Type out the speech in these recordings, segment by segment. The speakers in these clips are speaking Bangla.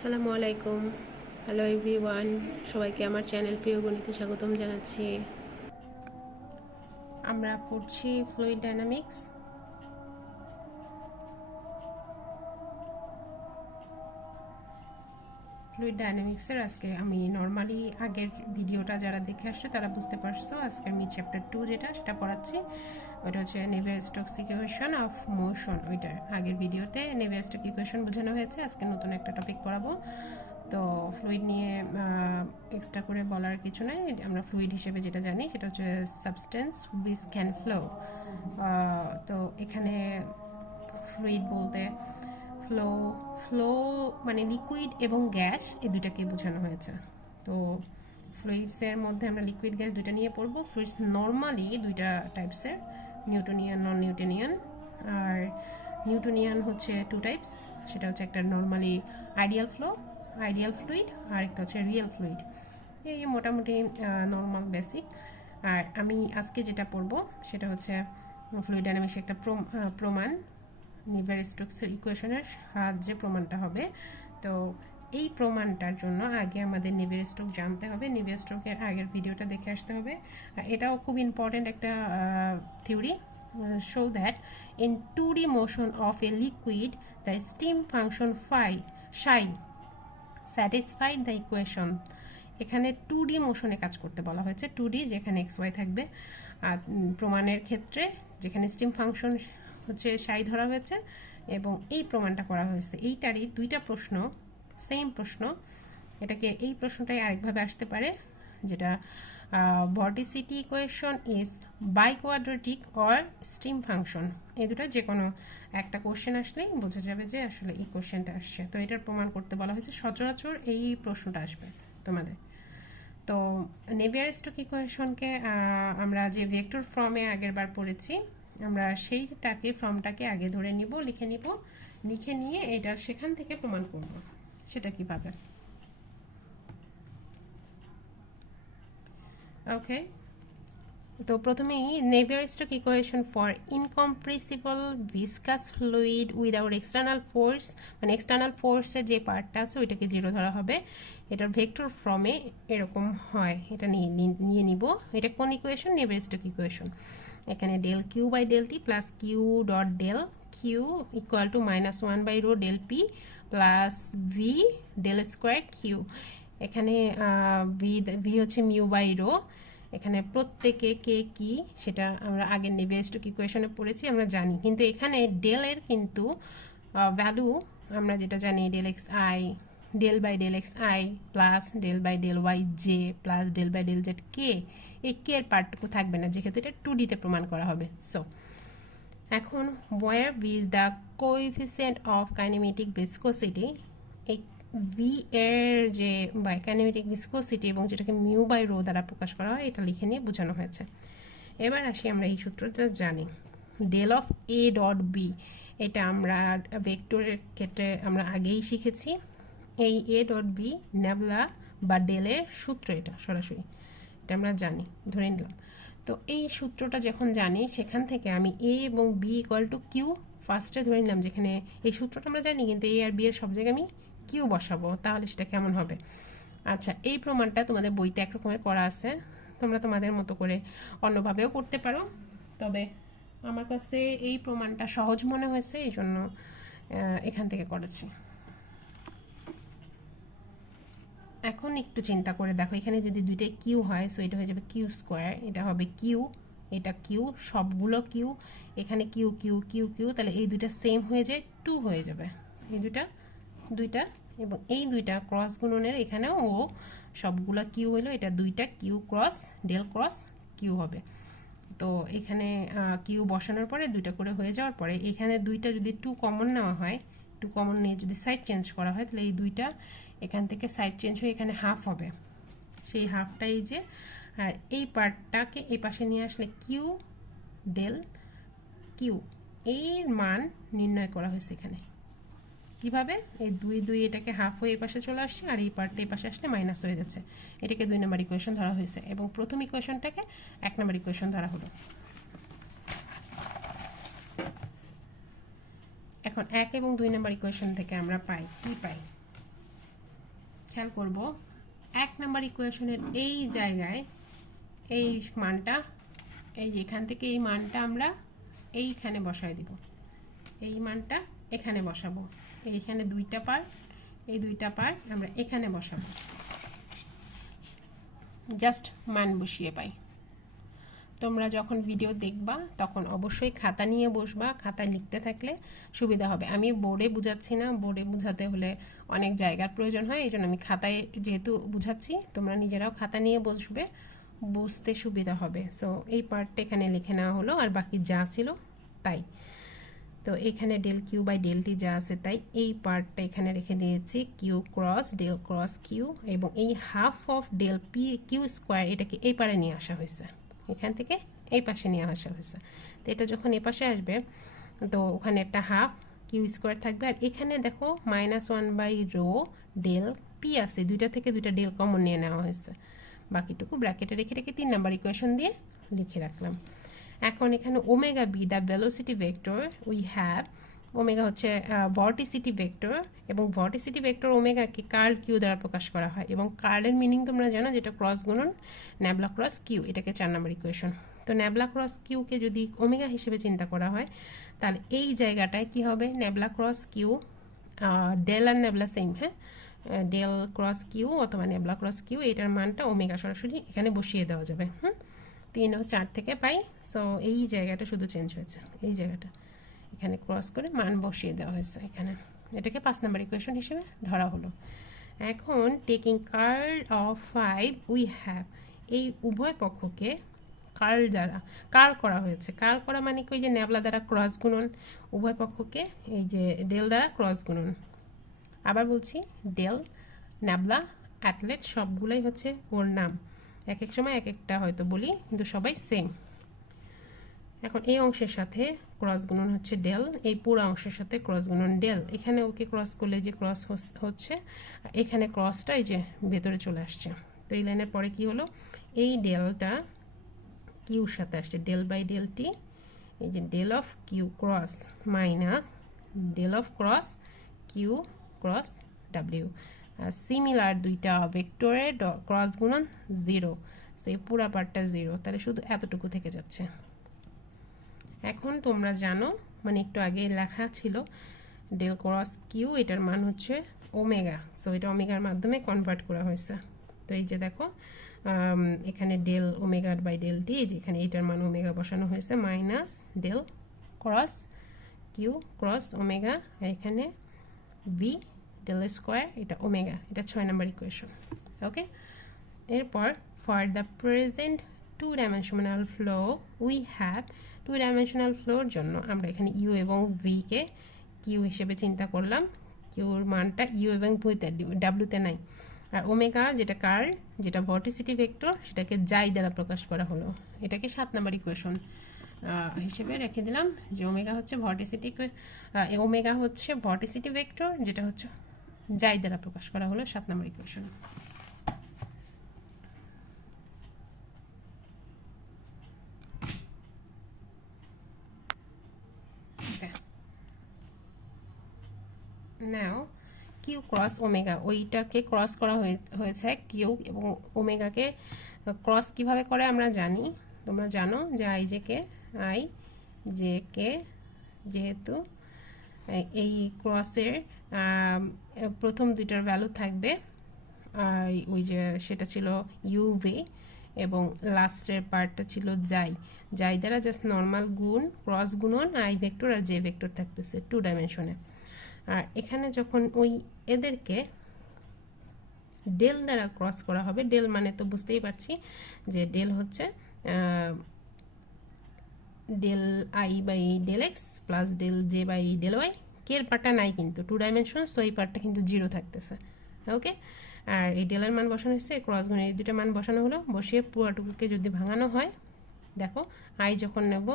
আসসালামু আলাইকুম। হ্যালো এভরিওয়ান সবাইকে আমার চ্যানেল প্রিয় গণিতে স্বাগতম জানাচ্ছি। আমরা পড়ছি ফ্লুইড ডাইনামিক্স ফ্লুইড ডাইনামিক্সের আজকে আমি নর্মালি আগের ভিডিওটা যারা দেখে আসছো, তারা বুঝতে পারছ আজকে আমি চ্যাপ্টার টু যেটা, সেটা পড়াচ্ছি। ওইটা হচ্ছে Navier Stokes equation of motion ওইটার আগের ভিডিওতে নেভিয়ার স্টক ইকুয়েশন বোঝানো হয়েছে। আজকে নতুন একটা টপিক পড়াবো। তো ফ্লুইড নিয়ে এক্সট্রা করে বলার কিছু নাই। আমরা ফ্লুইড হিসেবে যেটা জানি, সেটা হচ্ছে সাবস্টেন্স উইস ক্যান ফ্লো তো এখানে ফ্লুইড বলতে ফ্লো ফ্লো মানে লিকুইড এবং গ্যাস এই দুটাকে বোঝানো হয়েছে। তো ফ্লুইডসের মধ্যে আমরা লিকুইড গ্যাস দুইটা নিয়ে পড়ব। ফ্লুইডস নর্মালি দুইটা টাইপসের নিউটোনিয়ান নন নিউটোনিয়ান আর নিউটোনিয়ান হচ্ছে টু টাইপস সেটা হচ্ছে একটা normally ideal flow ideal fluid আর একটা হচ্ছে রিয়েল ফ্লুইড এই মোটামুটি নর্মাল বেসিক আর আমি আজকে যেটা পড়ব, সেটা হচ্ছে ফ্লুইড ডাইনামিক্স একটা প্রমাণ। নিভার স্টোক্সের ইকুয়েশনের সাহায্যে প্রমাণটা হবে। তো এই প্রমাণটার জন্য আগে আমাদের নিভের স্ট্রোক জানতে হবে নিভের স্ট্রোকের আগের ভিডিওটা দেখে আসতে হবে। এটাও খুব ইম্পর্ট্যান্ট একটা theory show that in 2D motion of a liquid, the steam function phi, psi satisfied the equation এখানে টু ডি মোশনে কাজ করতে বলা হয়েছে টু ডি যেখানে এক্স ওয়াই থাকবে। আর প্রমাণের ক্ষেত্রে যেখানে স্টিম ফাংশন হচ্ছে সাই ধরা হয়েছে এবং এই প্রমাণটা করা হয়েছে। এইটারই দুইটা প্রশ্ন সেম প্রশ্ন। এটাকে এই প্রশ্নটাই আরেকভাবে আসতে পারে, যেটা vorticity equation is biquadratic or stream function এই দুটো যে কোনো একটা কোশ্চেন আসলেই বোঝা যাবে যে আসলে এই কোশ্চেনটা আসছে। তো এটার প্রমাণ করতে বলা হয়েছে, সচরাচর এই প্রশ্নটা আসবে তোমাদের। তো নেভিয়ারিস্টক ইকুয়েশনকে আমরা যে ভেক্টর ফর্মে আগের বার পড়েছি আমরা সেইটাকে, ফর্মটাকে আগে ধরে নিব, লিখে নিব। লিখে নিয়ে এটা সেখান থেকে প্রমাণ করব সেটা কীভাবে। ওকে? তো প্রথমেই Navier Stokes equation for incompressible viscous fluid without external force মানে এক্সটার্নাল ফোর্সের যে পার্টটা আছে, ওইটাকে জিরো ধরা হবে। এটার ভেক্টর ফর্মে এরকম হয়। এটা নিয়ে নিয়ে নিব। এটা কোন ইকুয়েশন নেভিয়ার স্টক ইকুয়েশন এখানে del q by del t plus q dot del q equal to minus one by rho del p plus v del square q এখানে ভি ভি হচ্ছে মিউ বাই রো এখানে প্রত্যেকে কে কি সেটা আমরা আগের নেভিয়াস্টক ইকুয়েশনে পড়েছি, আমরা জানি। কিন্তু এখানে ডেলের কিন্তু ভ্যালু আমরা যেটা জানি del X I del by del X I plus del by del Y J plus del by del Z K এই কে এর পার্টটুকু থাকবে না, যেহেতু এটা টু ডিতে প্রমাণ করা হবে। সো এখন where B is the coefficient of kinematic viscosity এই ভি এর যে বাই কাইনেমেটিক ভিসকোসিটি এবং যেটাকে মিউ বাই রো দ্বারা প্রকাশ করা হয়, এটা লিখে নিয়ে বোঝানো হয়েছে। এবার আসি আমরা এই সূত্রটা জানি। Del of A dot B এটা আমরা ভেক্টরের ক্ষেত্রে আমরা আগেই শিখেছি। এই এ ডট বি নেবলা বা ডেলের সূত্র এটা সরাসরি। এটা আমরা জানি, ধরে নিলাম। তো এই সূত্রটা যখন জানি, সেখান থেকে আমি এ এবং বি ইকুয়াল টু কিউ ফার্স্টে ধরে নিলাম যেখানে এই সূত্রটা আমরা জানি, কিন্তু এ আর বি এর সব জায়গায় আমি কিউ বসাবো? তাহলে সেটা কেমন হবে? আচ্ছা এই প্রমাণটা তোমাদের বইতে একরকমের করা আছে। তোমরা তোমাদের মতো করে অন্যভাবেও করতে পারো। তবে আমার কাছে এই প্রমাণটা সহজ মনে হয়েছে, এই জন্য এখান থেকে করেছি। এখন একটু চিন্তা করে দেখো, এখানে যদি দুইটাই কিউ হয় সো এটা হয়ে যাবে কিউ স্কোয়ার, এটা হবে কিউ, এটা কিউ, সবগুলো কিউ, এখানে কিউ কিউ কিউ কিউ, তাহলে এই দুইটা সেম হয়ে যায় টু হয়ে যাবে। এই দুইটা দুইটা এবং এই দুইটা ক্রস গুণনের এখানেও ও সবগুলা কিউ হলো এটা দুইটা Q cross del cross Q হবে। তো এখানে কিউ বসানোর পরে দুইটা করে হয়ে যাওয়ার পরে এখানে দুইটা যদি টু কমন নেওয়া হয় টু কমন নিয়ে যদি সাইড চেঞ্জ করা হয়, তাহলে এই দুইটা এখান থেকে সাইড চেঞ্জ হয়ে এখানে হাফ হবে। সেই হাফটা এই যে, আর এই পার্টটাকে এই পাশে নিয়ে আসলে কিউ ডেল কিউ এর মান নির্ণয় করা হয়েছে এখানে। কীভাবে? এই দুই দুই এটাকে হাফ হয়ে এই পাশে চলে আসছে আর এই পার্টটা এই পাশে আসলে মাইনাস হয়ে যাচ্ছে। এটাকে দুই নম্বর ইকুয়েশন ধরা হয়েছে এবং প্রথম ইকুয়েশনটাকে এক নম্বর ইকুয়েশন ধরা হলো। এখন এক এবং দুই নম্বর ইকুয়েশন থেকে আমরা পাই, কি পাই? খেয়াল করব, এক নম্বর ইকুয়েশনের এই জায়গায় এই মানটা, এই যে এখান থেকে এই মানটা আমরা এইখানে বসায় দিব। এই মানটা এখানে বসাবো। এইখানে দুইটা পার এই দুইটা পার আমরা এখানে বসাবো। জাস্ট মান বসিয়ে পাই। তোমরা যখন ভিডিও দেখবা, তখন অবশ্যই খাতা নিয়ে বসবা খাতায় লিখতে থাকলে সুবিধা হবে। আমি বোর্ডে বুঝাচ্ছি না বোর্ডে বুঝাতে হলে অনেক জায়গার প্রয়োজন হয় এই জন্য আমি খাতায় যেহেতু বুঝাচ্ছি, তোমরা নিজেরাও খাতা নিয়ে বসবে, বুঝতে সুবিধা হবে। সো এই পার্টটা এখানে লিখে নেওয়া হলো, আর বাকি যা ছিল, তাই। তো এখানে ডেল কিউ বাই ডেলটি যা আছে তাই এই পার্টটা এখানে রেখে দিয়েছি Q cross del cross Q এবং এই half of del P Q square এটাকে এই পারে নিয়ে আসা হয়েছে। এখান থেকে এই পাশে নিয়ে আসা হয়েছে। তো এটা যখন এ পাশে আসবে, তো ওখানে একটা হাফ কিউ স্কোয়ার থাকবে। আর এখানে দেখো minus one by rho del P আছে। দুইটা থেকে দুইটা ডেল কমন নিয়ে নেওয়া হয়েছে। বাকিটুকু ব্র্যাকেটে রেখে রেখে তিন নাম্বার ইকুয়েশন দিয়ে লিখে রাখলাম। এখন এখানে omega be the velocity vector we have omega হচ্ছে ভর্টিসিটি ভেক্টর এবং ভর্টিসিটি ভেক্টর ওমেগাকে কার্ল কিউ দ্বারা প্রকাশ করা হয় এবং কার্লের মিনিং তোমরা জানো যেটা ক্রস গুণন ন্যাবলা ক্রস কিউ এটাকে চার নম্বর ইকুয়েশন তো ন্যাবলা ক্রস কিউকে যদি ওমেগা হিসেবে চিন্তা করা হয়, তাহলে এই জায়গাটায় কি হবে? ন্যাবলা ক্রস কিউ ডেল আর ন্যাবলা সেম হ্যাঁ? ডেল ক্রস কিউ অথবা নেবলা ক্রস কিউ এটার মানটা ওমেগা সরাসরি এখানে বসিয়ে দেওয়া যাবে, হুম? তিন ও চার থেকে পাই। সো এই জায়গাটা শুধু চেঞ্জ হয়েছে। এই জায়গাটা। এখানে ক্রস করে মান বসিয়ে দেওয়া হয়েছে এখানে। এটাকে পাঁচ নাম্বার ইকুয়েশন হিসেবে ধরা হলো। এখন taking curl of five we have এই উভয় পক্ষকে কার্ল দ্বারা কার্ল করা হয়েছে। কার্ল করা মানে কি? ওই যে ন্যাবলা দ্বারা ক্রস গুণন, উভয় পক্ষকে এই যে ডেল দ্বারা ক্রস গুণন। আবার বলছি ডেল ন্যাবলা অ্যাথলেট সবগুলোই হচ্ছে ওর নাম। এক এক সময় এক একটা হয়তো বলি, কিন্তু সবাই সেম এখন এই অংশের সাথে ক্রস গুণন হচ্ছে ডেল এই পুরো অংশের সাথে ক্রস গুণন ডেল এখানে ওকে ক্রস করলে যে ক্রস হচ্ছে এখানে ক্রসটা এই যে ভেতরে চলে আসছে। তো এই লাইনের পরে কি হলো? এই ডেলটা কিউর সাথে আসছে ডেল বাই ডেলটি এই যে del of Q cross minus del of cross Q cross W similar দুইটা ভেক্টরের ক্রস গুণন জিরো সেই পুরা পার্টটা জিরো তাহলে শুধু এতটুকু থেকে যাচ্ছে। এখন তোমরা জানো মানে একটু আগে লেখা ছিল ডেল ক্রস কিউ এটার মান হচ্ছে ওমেগা সো এটা ওমেগার মাধ্যমে কনভার্ট করা হয়েছে। তো এই যে দেখো এখানে ডেল ওমেগার বাই ডেল টি যেখানে এটার মান ওমেগা বসানো হয়েছে minus del cross Q cross omega এখানে বি ডেল স্কোয়ার এটা ওমেগা এটা ছয় নম্বর ইকুয়েশন ওকে এরপর for the present two dimensional flow we have two dimensional floor জন্য আমরা এখানে ইউ এবং ভিকে কিউ হিসেবে চিন্তা করলাম। কিউর মানটা ইউ এবং ভিতে ডাব্লুতে নাই। আর ওমেগা যেটা কার, যেটা ভর্টিসিটি ভেক্টর সেটাকে যাই দ্বারা প্রকাশ করা হলো। এটাকে সাত নম্বর ইকুয়েশন হিসেবে রেখে দিলাম যে ওমেগা হচ্ছে ভর্টিসিটি ওমেগা হচ্ছে ভর্টিসিটি ভেক্টর যেটা হচ্ছে যাই দ্বারা প্রকাশ করা হলো সাত নম্বর equation now Q cross omega ওইটাকে ক্রস করা হয়েছে কিউ এবং ওমেগাকে ক্রস কীভাবে করে আমরা জানি? তোমরা জানো যে I J K I J K যেহেতু এই ক্রসের প্রথম দুইটার ভ্যালু থাকবে ওই যে সেটা ছিল ইউভি এবং লাস্টের পার্টটা ছিল যাই যাই দ্বারা জাস্ট নর্মাল গুণ ক্রস গুণন আই ভেক্টর আর জে ভেক্টর থাকতেছে টু ডাইমেনশনে আর এখানে যখন ওই এদেরকে ডেল দ্বারা ক্রস করা হবে ডেল মানে তো বুঝতেই পারছি যে ডেল হচ্ছে del I by del X plus del J by del Y কের পার্টটা নাই কিন্তু টু ডাইমেনশন সো এই পার্টটা কিন্তু জিরো থাকতেছে। ওকে আর এই ডেলের মান বসানো হয়েছে ক্রস গুণে এই দুটো মান বসানো হলো, বসিয়ে পুরোটুকুকে যদি ভাঙানো হয়, দেখো আই যখন নেব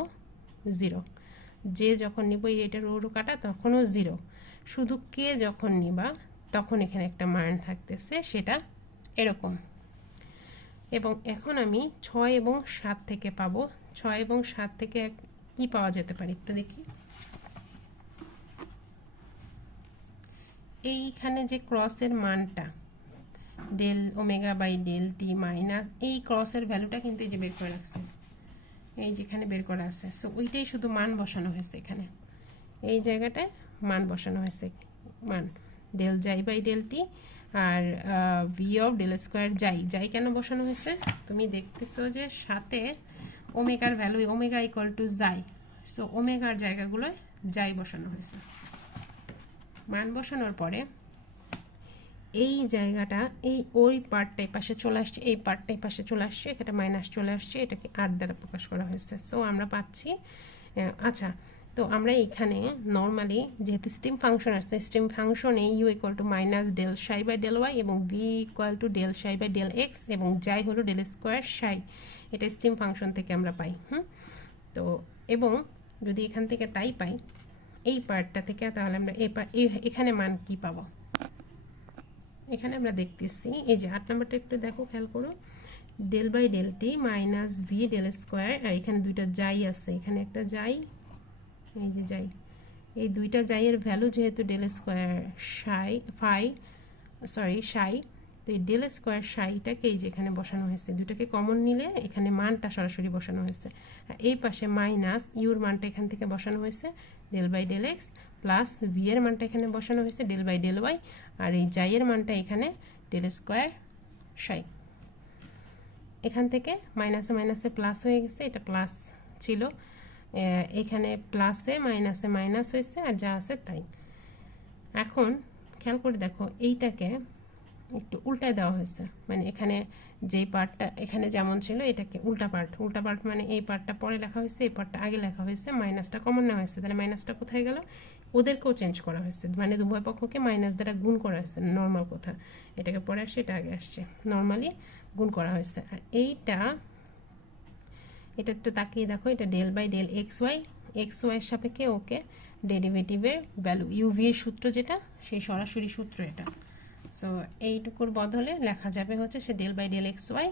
জিরো যে যখন নিব এটার রো কাটা, তখনও জিরো শুধু কে যখন নিবা, তখন এখানে একটা মান থাকতেছে, সেটা এরকম। এবং এখন আমি ছয় এবং সাত থেকে পাবো। ছয় এবং সাত থেকে কি পাওয়া যেতে পারে একটু দেখি? এইখানে যে ক্রসের মানটা, del omega by del T minus, এই ক্রসের ভ্যালুটা কিন্তু এই যে বের করে রাখছে। এই যেখানে বের করা আছে। সো ওইটাই শুধু মান বসানো হয়েছে এখানে। এই জায়গাটায় মান বসানো হয়েছে। মান, del psi by del T R V of del square psi. Psi কেন বসানো হয়েছে? তুমি দেখতেছো যে সাথে ওমেগার value, omega equal to psi. So ওমেগার জায়গাগুলোয় যাই বসানো হয়েছে। মান বসানোর পরে এই জায়গাটা, এই ওই পার্টটাই পাশে চলে আসছে, এই পার্টটাই পাশে চলে আসছে, এখানে মাইনাস চলে আসছে, এটাকে আট দ্বারা প্রকাশ করা হয়েছে। সো আমরা পাচ্ছি আচ্ছা তো আমরা এখানে নর্মালি যেহেতু স্টিম ফাংশন আছে স্টিম ফাংশনে U equal to minus del psi by del Y এবং V equal to del psi by del X এবং যাই হলো ডেল স্কোয়ার সাই এটা স্টিম ফাংশন থেকে আমরা পাই, হুম? তো, এবং যদি এখান থেকে তাই পাই এই পার্টটা থেকে তাহলে আমরা এখানে মান কি পাবো? এখানে আমরা দেখতেছি, এই যে আট নম্বরটা একটু দেখো, খেয়াল করো। Del by del T minus V del square আর এখানে দুইটা যাই আছে। এখানে একটা যাই, এই যে যাই। এই দুইটা যাইয়ের ভ্যালু যেহেতু del square psi phi sorry psi তো এই ডেল স্কোয়ার সাইটাকে এই যে এখানে বসানো হয়েছে। দুটাকে কমন নিলে এখানে মানটা সরাসরি বসানো হয়েছে। আর এই পাশে মাইনাস ইউর মানটা এখান থেকে বসানো হয়েছে। Del by del X plus V এর মানটা এখানে বসানো হয়েছে ডেল বাই ডেল ওয়াই আর এই জাইয়ের মানটা এখানে ডেল স্কোয়ার সাই এখান থেকে মাইনাসে মাইনাসে প্লাস হয়ে গেছে, এটা প্লাস ছিল। এখানে প্লাসে মাইনাসে মাইনাস হয়েছে আর যা আছে তাই। এখন খেয়াল করে দেখো, এইটাকে একটু উল্টায় দেওয়া হয়েছে। মানে এখানে যেই পার্টটা, এখানে যেমন ছিল এটাকে উল্টা পার্ট। উল্টা পার্ট মানে এই পার্টটা পরে লেখা হয়েছে, এই পার্টটা আগে লেখা হয়েছে, মাইনাসটা কমন নেওয়া হয়েছে। তাহলে মাইনাসটা কোথায় গেল? ওদেরকেও চেঞ্জ করা হয়েছে। মানে উভয় পক্ষকে মাইনাস দ্বারা গুণ করা হয়েছে নর্মাল কথা। এটাকে পরে আসছে, এটা আগে আসছে। নর্মালি গুণ করা হয়েছে। আর এইটা, এটা একটু তাকিয়ে দেখো, এটা del by del X Y X ওয়াইয়ের সাপেক্ষে ওকে ডেরিভেটিভের ভ্যালু ইউভি এর সূত্র যেটা, সেই সরাসরি সূত্র এটা। সো এইটুকুর বদলে লেখা যাবে হচ্ছে সে del by del X Y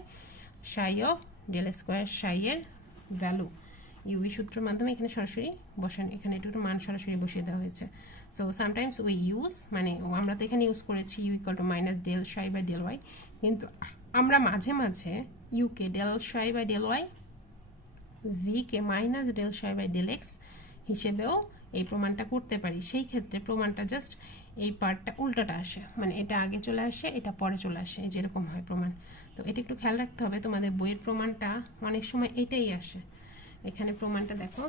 psi of del square সাইয়ের value UV সূত্রের মাধ্যমে এখানে সরাসরি বসান, এখানে একটু মান সরাসরি বসিয়ে দেওয়া হয়েছে। সো সামটাইমস উই ইউজ মানে আমরা তো এখানে ইউজ করেছি U equal to minus del psi by del Y কিন্তু আমরা মাঝে মাঝে UK del psi by del Y V K minus del psi by del X হিসেবেও এই প্রমাণটা করতে পারি। সেই ক্ষেত্রে প্রমাণটা জাস্ট এই পার্টটা উল্টাটা আসে। মানে এটা আগে চলে আসে, এটা পরে চলে আসে যেরকম হয় প্রমাণ। তো এটা একটু খেয়াল রাখতে হবে, তোমাদের বইয়ের প্রমাণটা অনেক সময় এটাই আসে। এখানে প্রমাণটা দেখো।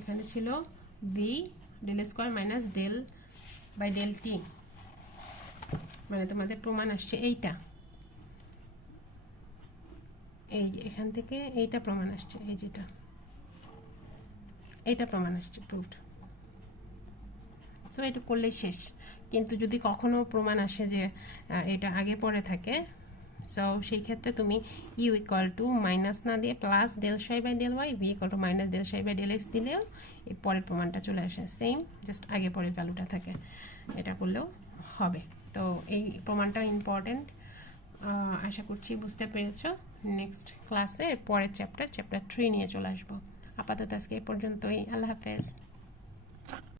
এখানে ছিল B del square minus del by del T মানে তোমাদের প্রমাণ আসছে এইটা। এই এখান থেকে এইটা প্রমাণ আসছে, এই যেটা। এইটা প্রমাণ আসছে প্রুফড সো এটা করলেই শেষ। কিন্তু যদি কখনো প্রমাণ আসে যে এটা আগে পরে থাকে সো সেই ক্ষেত্রে তুমি ইউ ইকুয়াল টু মাইনাস না দিয়ে plus del psi by del Y V equal to minus del psi by del X দিলেও এই পরের প্রমাণটা চলে আসে। সেম জাস্ট আগে পরে ভ্যালুটা থাকে। এটা করলেও হবে। তো এই প্রমাণটা ইম্পর্টেন্ট আশা করছি বুঝতে পেরেছ। নেক্সট ক্লাসে পরের চ্যাপ্টার চ্যাপ্টার থ্রি নিয়ে চলে আসব। আপাতত আজকে এ পর্যন্তই। আল্লাহ হাফেজ।